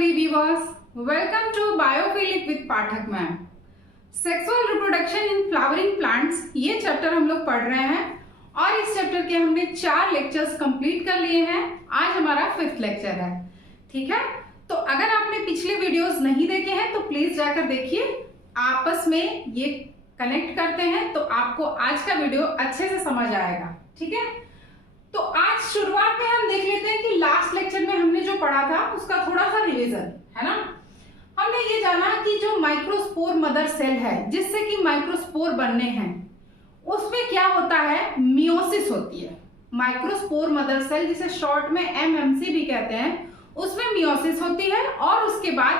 lovely viewers, welcome to Biophilic with Pathak ma'am. Sexual reproduction in flowering plants ये chapter हम लोग पढ़ रहे हैं और इस चैप्टर के हमने 4 लेक्चर्स कंप्लीट कर लिए हैं। आज हमारा 5th लेक्चर है, ठीक है। तो अगर आपने पिछले वीडियोस नहीं देखे हैं तो प्लीज जाकर देखिए, आपस में ये कनेक्ट करते हैं तो आपको आज का वीडियो अच्छे से समझ आएगा, ठीक है। तो आज शुरुआत में हम देख लेते हैं कि लास्ट लेक्चर में हमने जो पढ़ा था उसका थोड़ा सा रिवीजन है ना। हमने ये जाना कि जो माइक्रोस्पोर मदर सेल है जिससे कि माइक्रोस्पोर बनने हैं, उसमें क्या होता है, मियोसिस होती है। माइक्रोस्पोर मदर सेल जिसे शॉर्ट में एमएमसी भी कहते हैं, उसमें मियोसिस होती है और उसके बाद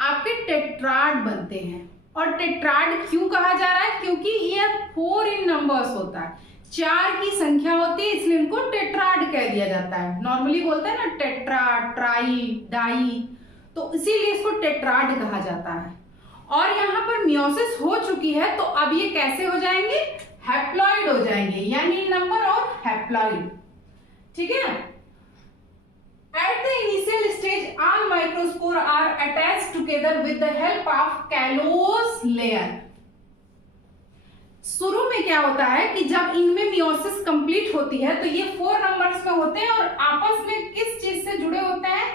आपके टेट्राड बनते हैं। और टेट्राड क्यों कहा जा रहा है, क्योंकि ये 4 इन नंबर्स होता है, 4 की संख्या होती है, इसलिए इनको टेट्राड कह दिया जाता है। नॉर्मली बोलते हैं ना टेट्रा, ट्राई, डाई, तो इसीलिए इसको टेट्राड कहा जाता है। और यहाँ पर मियोसिस हो चुकी है तो अब ये कैसे हो जाएंगे, हैप्लॉइड हो जाएंगे, यानी नंबर और हैप्लॉइड, ठीक है। At the initial stage, all microspore are attached together with the help of callose layer. शुरू में क्या होता है कि जब इनमें मियोसिस कंप्लीट होती है तो ये 4 नंबर्स में होते हैं और आपस में किस चीज से जुड़े होते हैं,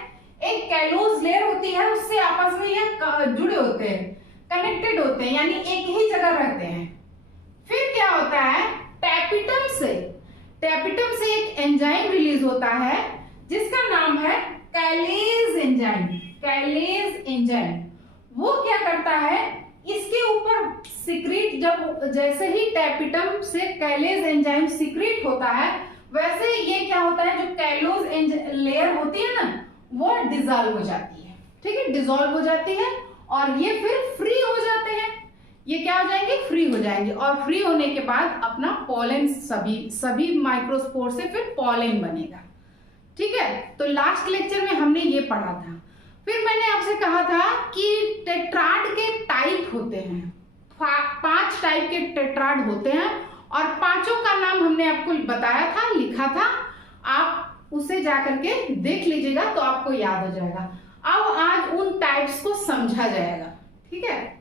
एक कैलोज लेयर होती है, उससे आपस में ये जुड़े होते हैं, कनेक्टेड होते हैं, यानी एक ही जगह रहते हैं। फिर क्या होता है, टैपिटम से एक एंजाइम रिलीज होता है जिसका नाम है कैलेज एंजाइम। वो क्या करता है, इसके ऊपर सिक्रीट, जब जैसे ही टैपिटम से कैलेज एंजाइम सिक्रीट होता है वैसे ये क्या होता है, जो कैलोज लेयर होती है ना वो डिजॉल्व हो जाती है, ठीक है, डिजॉल्व हो जाती है और ये फिर फ्री हो जाते हैं। ये क्या हो जाएंगे, फ्री हो जाएंगे और फ्री होने के बाद अपना पॉलन, सभी माइक्रोस्पोर से फिर पॉलन बनेगा, ठीक है। तो लास्ट लेक्चर में हमने ये पढ़ा था। फिर मैंने आपसे कहा था कि टेट्राड के टाइप होते हैं, 5 टाइप के टेट्राड होते हैं और 5 का नाम हमने आपको बताया था, लिखा था, आप उसे जाकर के देख लीजिएगा तो आपको याद हो जाएगा। अब आज उन टाइप्स को समझा जाएगा, ठीक है।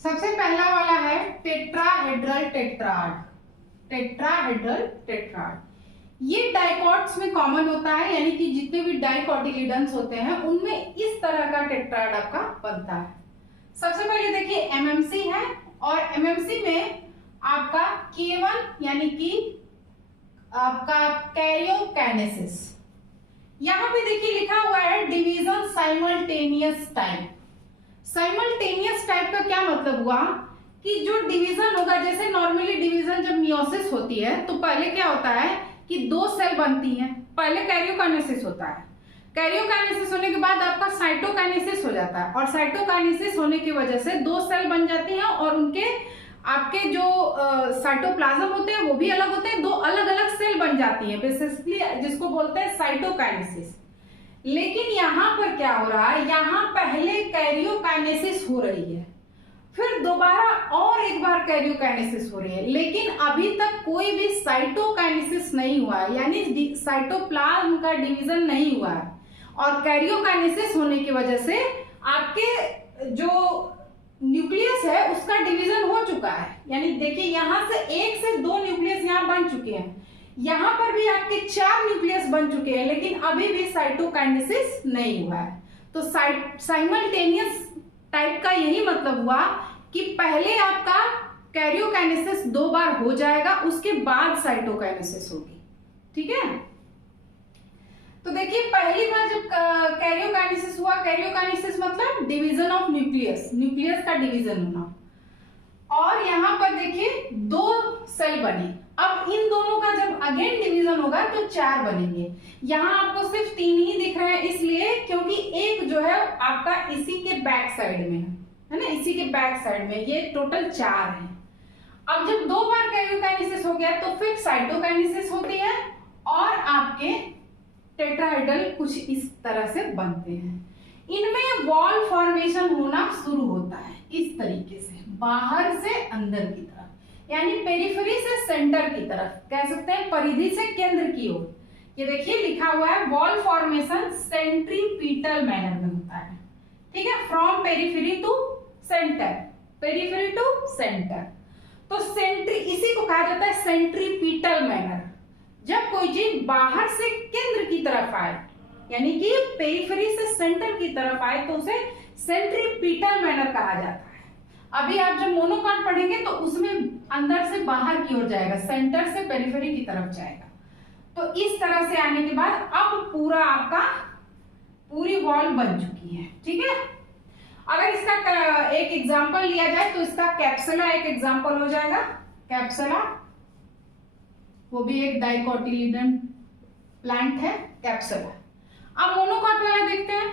सबसे पहला वाला है टेट्राहेड्रल टेट्राड। ये डाइकॉट्स में कॉमन होता है, यानी कि जितने भी डाइकोटिलिडन्स होते हैं उनमें इस तरह का टेट्राड आपका बनता है। सबसे पहले देखिए एमएमसी है और एमएमसी में आपका K1 यानी कि आपका कैरियोकाइनेसिस। यहां पे देखिए लिखा हुआ है division simultaneous type. Simultaneous type का क्या मतलब हुआ कि जो डिवीजन होगा, जैसे नॉर्मली डिवीजन जब मियोसिस होती है तो पहले क्या होता है कि 2 सेल बनती हैं, पहले कैरियोकाइनेसिस होता है, कैरियोकाइनेसिस होने के बाद आपका साइटोकाइनेसिस हो जाता है और साइटोकाइनेसिस होने की वजह से 2 सेल बन जाती हैं और उनके आपके जो साइटोप्लाज्म होते हैं वो भी अलग होते हैं, 2 अलग अलग सेल बन जाती हैं, बेसिकली जिसको बोलते हैं साइटोकाइनेसिस। लेकिन यहाँ पर क्या हो रहा है, यहाँ पहले कैरियोकाइनेसिस हो रही है, फिर दोबारा और एक बार कैरियोकाइनेसिस हो रही है, लेकिन अभी तक कोई भी साइटोकाइनेसिस नहीं हुआ है, यानी साइटोप्लाज्म का डिवीजन नहीं हुआ है। और कैरियोकाइनेसिस होने की वजह से आपके जो न्यूक्लियस है उसका डिवीजन हो चुका है, यानी देखिए यहां से 1 से 2 न्यूक्लियस यहाँ बन चुके हैं, यहाँ पर भी आपके 4 न्यूक्लियस बन चुके हैं, लेकिन अभी भी साइटोकाइनेसिस नहीं हुआ है। तो साइमल्टेनियस टाइप का यही मतलब हुआ कि पहले आपका कैरियोकाइनेसिस 2 बार हो जाएगा, उसके बाद साइटोकाइनेसिस होगी, ठीक है। तो देखिए पहली बार जब कैरियोकाइनेसिस हुआ, कैरियोकाइनेसिस मतलब डिवीजन ऑफ न्यूक्लियस का डिवीजन होना, और यहाँ पर देखिए 2 सेल बने। अब इन दोनों का जब अगेन डिवीजन होगा तो 4 बनेंगे। यहाँ आपको सिर्फ 3 ही दिख रहे हैं, इसलिए क्योंकि एक जो है आपका इसी के बैक साइड में है ना, इसी के बैक साइड में, ये टोटल 4 है। अब जब 2 बार कैरियोकाइनेसिस हो गया तो फिर साइटोकाइनेसिस होती है और आपके टेट्राहेड्रल कुछ इस तरह से बनते हैं। इनमें वॉल फॉर्मेशन होना शुरू होता है इस तरीके से, बाहर से अंदर की तरफ। यानी पेरिफेरी से सेंटर की तरफ, कह सकते हैं परिधि से केंद्र की ओर। ये देखिए लिखा हुआ है वॉल फॉर्मेशन सेंट्रीपिटल मैनर में होता है, ठीक है, from periphery to centre, periphery to centre. तो सेंट्री, इसी को कहा जाता है सेंट्रीपिटल मैनर। जब कोई चीज बाहर से केंद्र की तरफ आए, यानी कि पेरिफेरी से सेंटर की तरफ आए, तो उसे सेंट्रीपिटल मैनर कहा जाता है। अभी आप जब मोनोकॉट पढ़ेंगे तो उसमें अंदर से बाहर की ओर जाएगा, सेंटर से पेरिफेरी की तरफ जाएगा। तो इस तरह से आने के बाद अब पूरा आपका पूरी वॉल बन चुकी है, ठीक है। अगर इसका एक एग्जांपल लिया जाए तो इसका कैप्सुला एक एग्जांपल हो जाएगा। कैप्सुला वो भी एक डाइकोटिलीडन प्लांट है, कैप्सुला। अब मोनोकॉट वाला देखते हैं।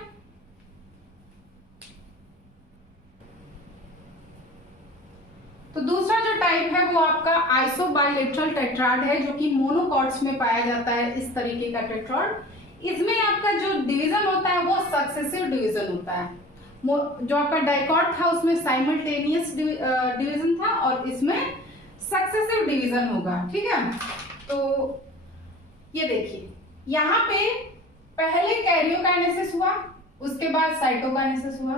तो दूसरा जो टाइप है वो आपका आइसोबाइलेटरल टेट्राड है, जो कि मोनोकॉट्स में पाया जाता है, इस तरीके का टेट्राड। इसमें आपका जो डिवीजन होता है वो सक्सेसिव डिवीजन होता है। जो आपका डाइकॉट था उसमें साइमल्टेनियस डिवीजन था और इसमें सक्सेसिव डिवीजन होगा, ठीक है। तो ये देखिए यहाँ पे पहले कैरियोकाइनेसिस हुआ, उसके बाद साइटोकाइनेसिस हुआ।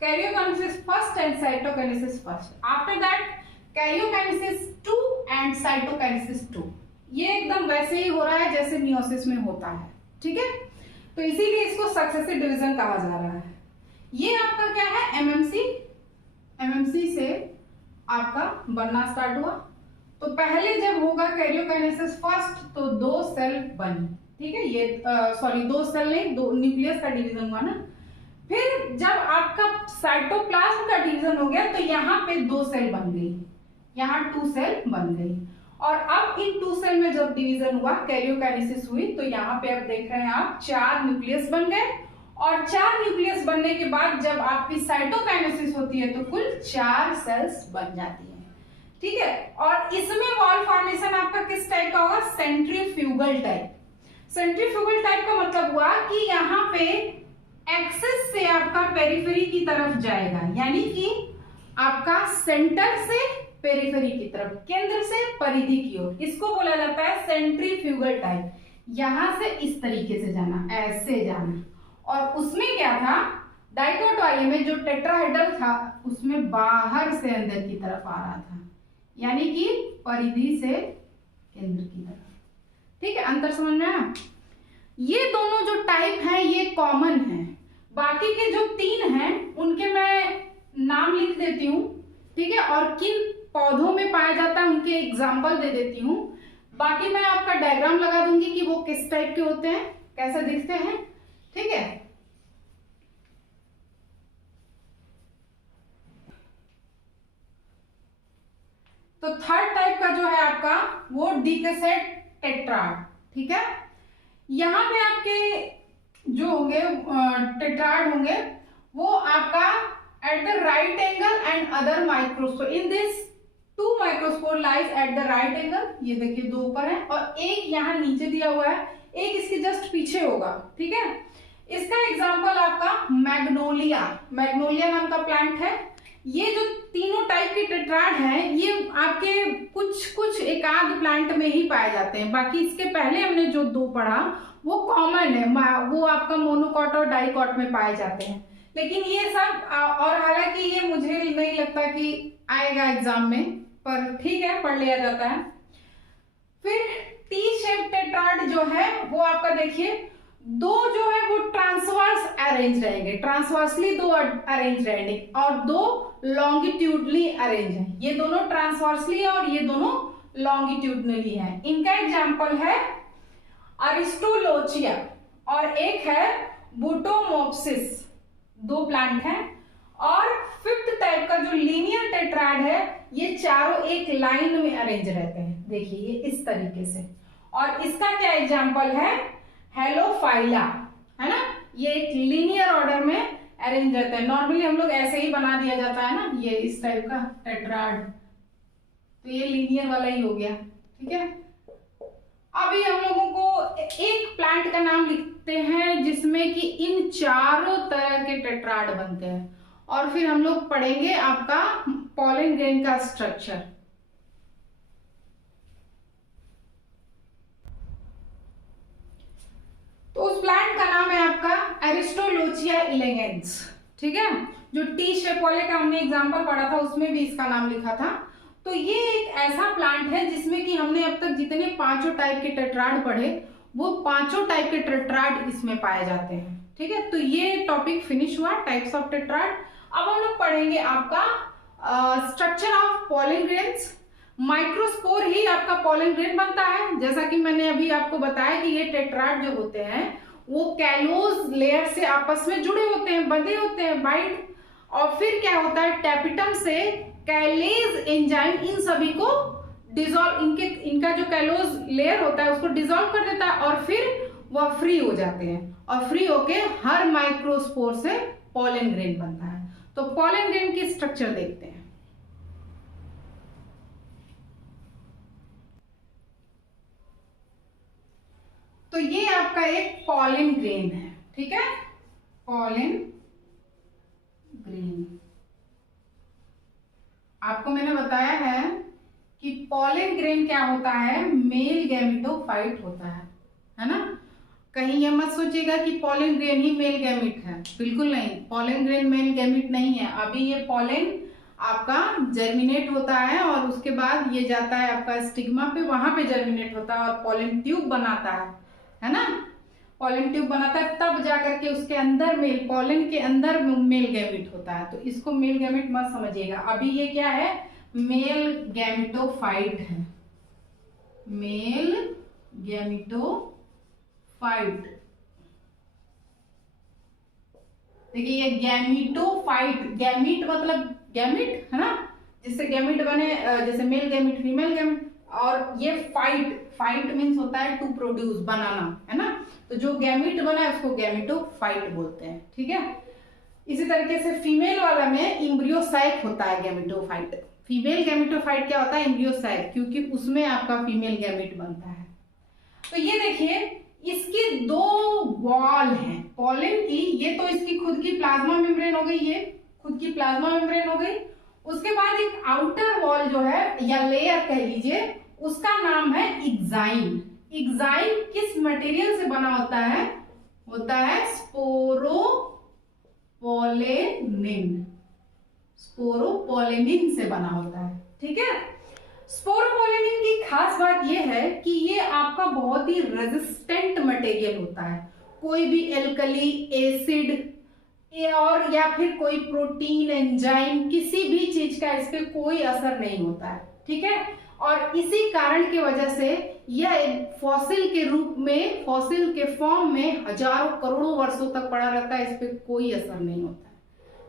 Karyokinesis first and cytokinesis first, after that karyokinesis 2 and cytokinesis 2। ये एकदम वैसे ही हो रहा है जैसे मियोसिस में होता है, ठीक है। तो इसीलिए इसको सक्सेसिव डिवीजन कहा जा रहा है। ये आपका क्या है, एमएमसी। एमएमसी से आपका बनना स्टार्ट हुआ। तो पहले जब होगा कैरियोकाइनेसिस फर्स्ट तो 2 सेल बनी, ठीक है। ये सॉरी 2 सेल नहीं, 2 न्यूक्लियस का डिवीजन हुआ ना। फिर जब आपका साइटोप्लाज्म का डिवीजन हो गया तो यहाँ पे 2 सेल बन गई, यहाँ 2 सेल बन गई। और अब इन 2 सेल में जब डिवीजन हुआ, कैरियोकाइनेसिस हुई, तो यहाँ पे आप देख रहे हैं आप 4 न्यूक्लियस बन गए। और 4 न्यूक्लियस बनने के बाद जब आपकी साइटोकाइनेसिस होती है तो कुल 4 सेल्स बन जाती है, ठीक है। और इसमें वॉल फॉर्मेशन आपका किस टाइप का होगा, सेंट्रीफ्यूगल टाइप। सेंट्रीफ्यूगल टाइप का मतलब हुआ कि यहाँ पे एक्सिस से आपका पेरिफेरी की तरफ जाएगा, यानी कि आपका सेंटर से पेरिफेरी की तरफ, केंद्र से परिधि की ओर, इसको बोला जाता है सेंट्रीफ्यूगल टाइप। यहां से इस तरीके से जाना, ऐसे जाना। और उसमें क्या था, डाइकोट वाले में जो टेट्राहेड्रल था उसमें बाहर से अंदर की तरफ आ रहा था, यानी कि परिधि से केंद्र की तरफ, ठीक है। अंतर समझ में आया। ये दोनों जो टाइप हैं ये कॉमन है। बाकी के जो 3 हैं उनके मैं नाम लिख देती हूँ, ठीक है, और किन पौधों में पाया जाता है उनके एग्जाम्पल दे देती हूँ। बाकी मैं आपका डायग्राम लगा दूंगी कि वो किस टाइप के होते हैं, कैसे दिखते हैं, ठीक है। तो थर्ड टाइप का जो है आपका वो डिकसेट टेट्राड, ठीक है। यहाँ पे आपके जो होंगे टेट्राड होंगे वो आपका at the right angle and other microspore, in this 2 microspore lies at the right angle. ये देखिए 2 ऊपर है और एक यहाँ नीचे दिया हुआ है, एक इसके जस्ट पीछे होगा, ठीक है। इसका एग्जाम्पल आपका मैग्नोलिया, मैग्नोलिया नाम का प्लांट है। ये जो तीनों टाइप के टेट्राड हैं ये आपके कुछ एक आध प्लांट में ही पाए जाते हैं। बाकी इसके पहले हमने जो 2 पढ़ा वो कॉमन है, वो आपका मोनोकॉट और डाइकॉट में पाए जाते हैं। लेकिन ये सब और हालांकि ये मुझे नहीं लगता कि आएगा एग्जाम में, पर ठीक है पढ़ लिया जाता है। फिर टी शेप टेट्राड जो है वो आपका देखिए 2 जो है वो ट्रांसवर्स अरेंज रहेंगे, ट्रांसवर्सली 2 अरेंज रहेंगे और 2 लॉन्गिट्यूडली अरेंज है। ये दोनों ट्रांसवर्सली है और ये दोनों लॉन्गिट्यूडनली है। इनका एग्जाम्पल है अरिस्टोलोचिया और एक है बुटोमोप्सिस, 2 प्लांट हैं। और 5th टाइप का जो लीनियर टेट्राड है ये चारों एक लाइन में अरेंज रहते हैं, देखिए ये इस तरीके से। और इसका क्या एग्जाम्पल है, हेलोफाइला, है ना। ये एक लीनियर ऑर्डर में अरेंज रहते हैं। नॉर्मली हम लोग ऐसे ही बना दिया जाता है ना, ये इस टाइप का टेट्राड, तो ये लीनियर वाला ही हो गया, ठीक है। अभी हम लोगों को एक प्लांट का नाम लिखते हैं जिसमें कि इन चारों तरह के टेट्राड बनते हैं और फिर हम लोग पढ़ेंगे आपका पॉलन ग्रेन का स्ट्रक्चर, तो उस प्लांट का नाम है आपका एरिस्टोलोचिया इलेगेंस, ठीक है। जो टी शेप वाले का हमने एग्जांपल पढ़ा था उसमें भी इसका नाम लिखा था। तो ये एक ऐसा प्लांट है जिसमें कि हमने अब तक जितने 5 टाइप के टेट्राड पढ़े वो 5 टाइप के टेट्राड इसमें पाए जाते हैं, ठीक है। तो ये टॉपिक फिनिश हुआ टाइप्स ऑफ टेट्राड। अब हम लोग पढ़ेंगे आपका structure of pollen grains. Microspore ही आपका पॉलन ग्रेन बनता है। जैसा कि मैंने अभी आपको बताया कि ये टेट्राड जो होते हैं वो कैलोज लेयर से आपस में जुड़े होते हैं, बंधे होते हैं, बाइंड। और फिर क्या होता है, टैपिटम से कैलेज एंजाइम इन सभी को डिसॉल्व, इनका जो कैलोज लेयर होता है उसको डिसॉल्व कर देता है और फिर वह फ्री हो जाते हैं और फ्री होके हर माइक्रोस्पोर से पॉलन ग्रेन बनता है। तो पॉलन ग्रेन की स्ट्रक्चर देखते हैं। तो ये आपका एक पॉलन ग्रेन है, ठीक है, पॉलन ग्रेन। आपको मैंने बताया है कि पॉलन ग्रेन क्या होता है, मेल गैमेटोफाइट होता है ना। कहीं ये मत सोचिएगा कि पॉलन ग्रेन ही मेल गैमेट है, बिल्कुल नहीं, पॉलन ग्रेन मेल गैमेट नहीं है। अभी ये पॉलन आपका जर्मिनेट होता है और उसके बाद ये जाता है आपका स्टिग्मा पे, वहां पे जर्मिनेट होता है और पॉलन ट्यूब बनाता है ना। पॉलन ट्यूब बनाता है तब जाकर के उसके अंदर मेल, पॉलन के अंदर मेल गैमेट होता है। तो इसको मेल गैमेट मत समझिएगा। अभी ये क्या है, मेल गैमेटोफाइट है, मेल गैमेटोफाइट। देखिए ये गैमेटोफाइट, गैमीट मतलब गैमिट है ना, जिससे गैमिट बने, जैसे मेल गैमिट, फीमेल गैमिट। और ये फाइट, फाइट मीन्स होता है टू प्रोड्यूस, बनाना, है ना। तो जो गैमिट बना है उसको गैमेटोफाइट बोलते हैं, ठीक है। इसी तरीके से फीमेल वाला में इम्ब्रियोसाइक होता है गैमेटोफाइट। फीमेल गैमेटोफाइट क्या होता है, इम्ब्रियोसाइक, क्योंकि उसमें आपका फीमेल गैमिट बनता है। तो ये देखिए इसके 2 वॉल हैं पॉलन की। ये तो इसकी खुद की प्लाज्मा मेम्ब्रेन हो गई, ये खुद की प्लाज्मा मेम्ब्रेन हो गई। उसके बाद एक आउटर वॉल जो है या लेयर कह लीजिए, उसका नाम है इक्साइन। इक्साइन किस मटेरियल से बना होता है, होता है स्पोरोपोलेनिन, स्पोरोपोलेनिन से बना होता है, ठीक है। स्पोरोपोलेनिन की खास बात यह है कि ये आपका बहुत ही रेजिस्टेंट मटेरियल होता है। कोई भी एल्कली, एसिड और या फिर कोई प्रोटीन, एंजाइम, किसी भी चीज का इस पे कोई असर नहीं होता है, ठीक है। और इसी कारण की वजह से यह एक फॉसिल के रूप में, फॉसिल के फॉर्म में हजारों करोड़ों वर्षों तक पड़ा रहता है, इस पे कोई असर नहीं होता है,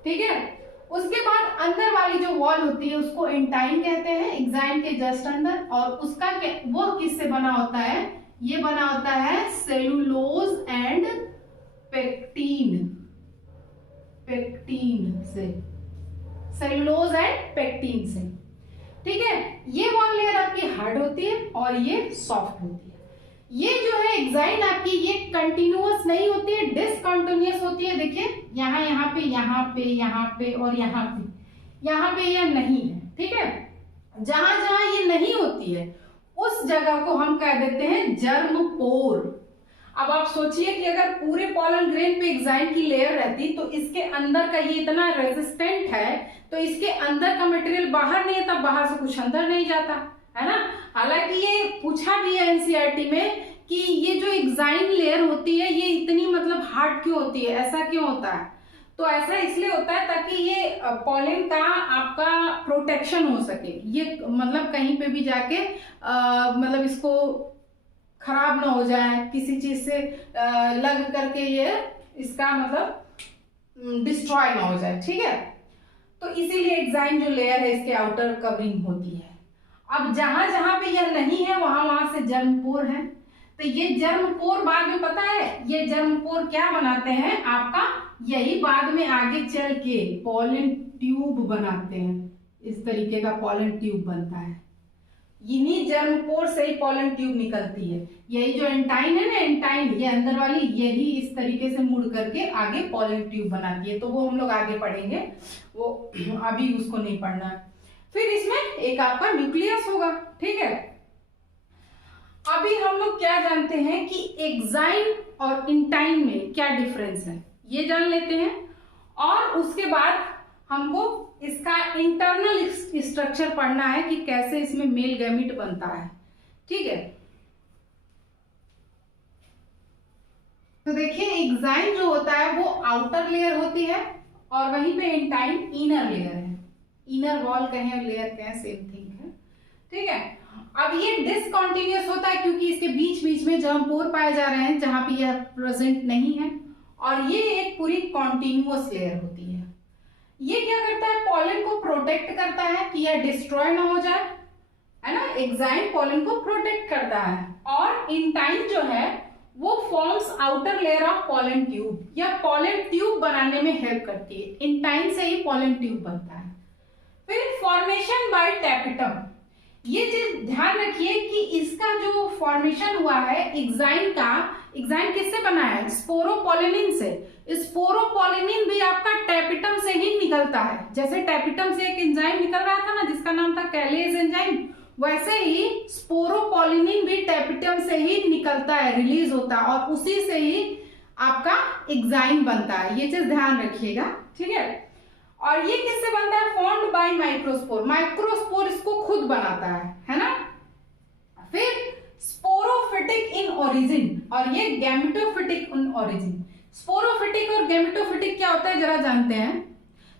ठीक है। उसके बाद अंदर वाली जो वॉल होती है उसको एंटाइन कहते हैं, एग्जाइन के जस्ट अंदर। और उसका वो किससे बना होता है, ये बना होता है सेलुलोज एंड पेक्टीन, पेक्टीन से, सेलुलोज एंड पेक्टीन से, ठीक है। ये वॉल लेयर आपकी हार्ड होती है और ये सॉफ्ट होती है। ये जो है एग्जाइन आपकी, ये कंटिन्यूअस नहीं होती है, डिसकंटिन्यूअस होती है। देखिए यहाँ यहाँ पे, यहाँ पे, यहाँ पे और यहाँ पे यह नहीं है, ठीक है। जहां जहां ये नहीं होती है उस जगह को हम कह देते हैं जर्म पोर। अब आप सोचिए कि अगर पूरे पॉलन ग्रेन पे एग्जाइन की लेयर रहती तो इसके अंदर का ये इतना रेजिस्टेंट है तो इसके अंदर का मटेरियल बाहर नहीं आता, बाहर से कुछ अंदर नहीं जाता, है ना। हालांकि ये पूछा भी है एनसीईआरटी में कि ये जो एग्जाइन लेयर होती है ये इतनी मतलब हार्ड क्यों होती है, ऐसा क्यों होता है। तो ऐसा इसलिए होता है ताकि ये पॉलन का आपका प्रोटेक्शन हो सके, ये मतलब कहीं पे भी जाके मतलब इसको खराब ना हो जाए, किसी चीज से लग करके ये इसका मतलब डिस्ट्रॉय ना हो जाए, ठीक है। तो इसीलिए एग्जाइन जो लेयर है इसके आउटर कवरिंग होती है। अब जहां जहां पे यह नहीं है वहां वहां से जर्मपोर है। तो ये जर्मपोर बाद में पता है ये जर्मपोर क्या बनाते हैं आपका, यही बाद में आगे चल के पॉलन ट्यूब बनाते हैं। इस तरीके का पॉलन ट्यूब बनता है, इन्हीं जर्मपोर से ही पॉलन ट्यूब निकलती है। यही जो एंटाइन है ना, एंटाइन ये अंदर वाली, यही इस तरीके से मुड़ करके आगे पॉलन ट्यूब बनाती है। तो वो हम लोग आगे पढ़ेंगे, वो अभी उसको नहीं पढ़ना है। फिर इसमें एक आपका न्यूक्लियस होगा, ठीक है। अभी हम लोग क्या जानते हैं कि एग्जाइम और इंटाइम में क्या डिफरेंस है, ये जान लेते हैं। और उसके बाद हमको इसका इंटरनल स्ट्रक्चर पढ़ना है कि कैसे इसमें मेल गैमीट बनता है। ठीक है, तो देखिए एग्जाइम जो होता है वो आउटर लेयर होती है और वहीं पे इंटाइम इनर लेयर है। इनर वॉल कहें लेयर कहें सेम थिंग है। ठीक है, अब ये डिसकंटिन्यूअस होता है क्योंकि इसके बीच बीच में जर्म पोर पाए जा रहे हैं जहां पे यह प्रेजेंट नहीं है, और ये एक पूरी कॉन्टिन्यूअस लेयर होती है। ये क्या करता है, पॉलन को प्रोटेक्ट करता है कि यह डिस्ट्रॉय ना हो जाए, है ना। एग्जाइम पॉलन को प्रोटेक्ट करता है, और इंटाइम जो है वो forms outer layer of pollen tube, या पॉलन ट्यूब बनाने में हेल्प करती है। इंटाइम से ही पॉलन ट्यूब बनता है। फिर फॉर्मेशन बाय टैपिटम, ये चीज ध्यान रखिए कि इसका जो फॉर्मेशन हुआ है एग्जाइम का, एग्जाइम किससे बना है, स्पोरोपोलिनिन से। स्पोरोपोलिनिन भी आपका टैपिटम से ही निकलता है। जैसे टैपिटम से एक एंजाइम निकल रहा था ना जिसका नाम था कैलेज एंजाइम, वैसे ही स्पोरोपोलिनिन भी टैपिटम से ही निकलता है, रिलीज होता है, और उसी से ही आपका एग्जाइम बनता है। ये चीज ध्यान रखिएगा। ठीक है, और ये किससे बनता है, फॉर्म्ड बाय माइक्रोस्पोर। माइक्रोस्पोर इसको खुद बनाता है ना। फिर स्पोरोफिटिक इन ओरिजिन, और ये गैमेटोफिटिक इन ओरिजिन। स्पोरोफिटिक और गैमेटोफिटिक क्या होता है जरा जानते हैं।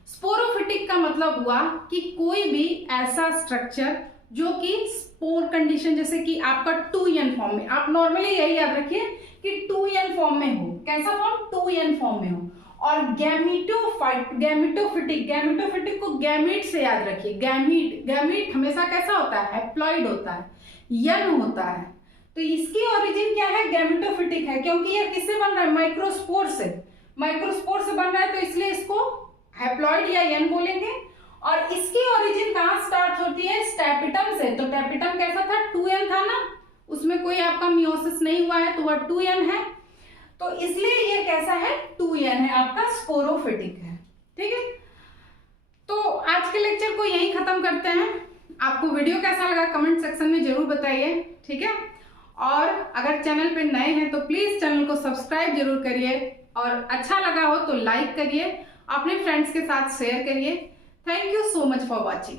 स्पोरोफिटिक का मतलब हुआ कि कोई भी ऐसा स्ट्रक्चर जो कि स्पोर कंडीशन, जैसे कि आपका 2n फॉर्म में, आप नॉर्मली यही याद रखिए कि 2n फॉर्म में हो। कैसा फॉर्म, 2n फॉर्म में हो। और गैमेटोफिटिक, गैमेटोफिटिक को गैमीट से याद रखिए। गैमीट हमेशा कैसा होता है, हैप्लॉइड होता है, यन होता है। तो इसकी ओरिजिन क्या है, गैमेटोफिटिक है, क्योंकि यह किससे बन रहा है, माइक्रोस्पोर से। माइक्रोस्पोर से बन रहा है तो इसलिए इसको हैप्लॉइड या यन बोलेंगे। और इसकी ओरिजिन कहां स्टार्ट होती है, टैपिटम से। तो टैपिटम कैसा था, 2n था ना, उसमें कोई आपका मियोसिस नहीं हुआ है तो वह 2n है, तो इसलिए ये कैसा है, 2n है, आपका स्पोरोफिटिक है। ठीक है, तो आज के लेक्चर को यहीं खत्म करते हैं। आपको वीडियो कैसा लगा कमेंट सेक्शन में जरूर बताइए। ठीक है, और अगर चैनल पे नए हैं तो प्लीज चैनल को सब्सक्राइब जरूर करिए, और अच्छा लगा हो तो लाइक करिए, अपने फ्रेंड्स के साथ शेयर करिए। Thank you so much for watching.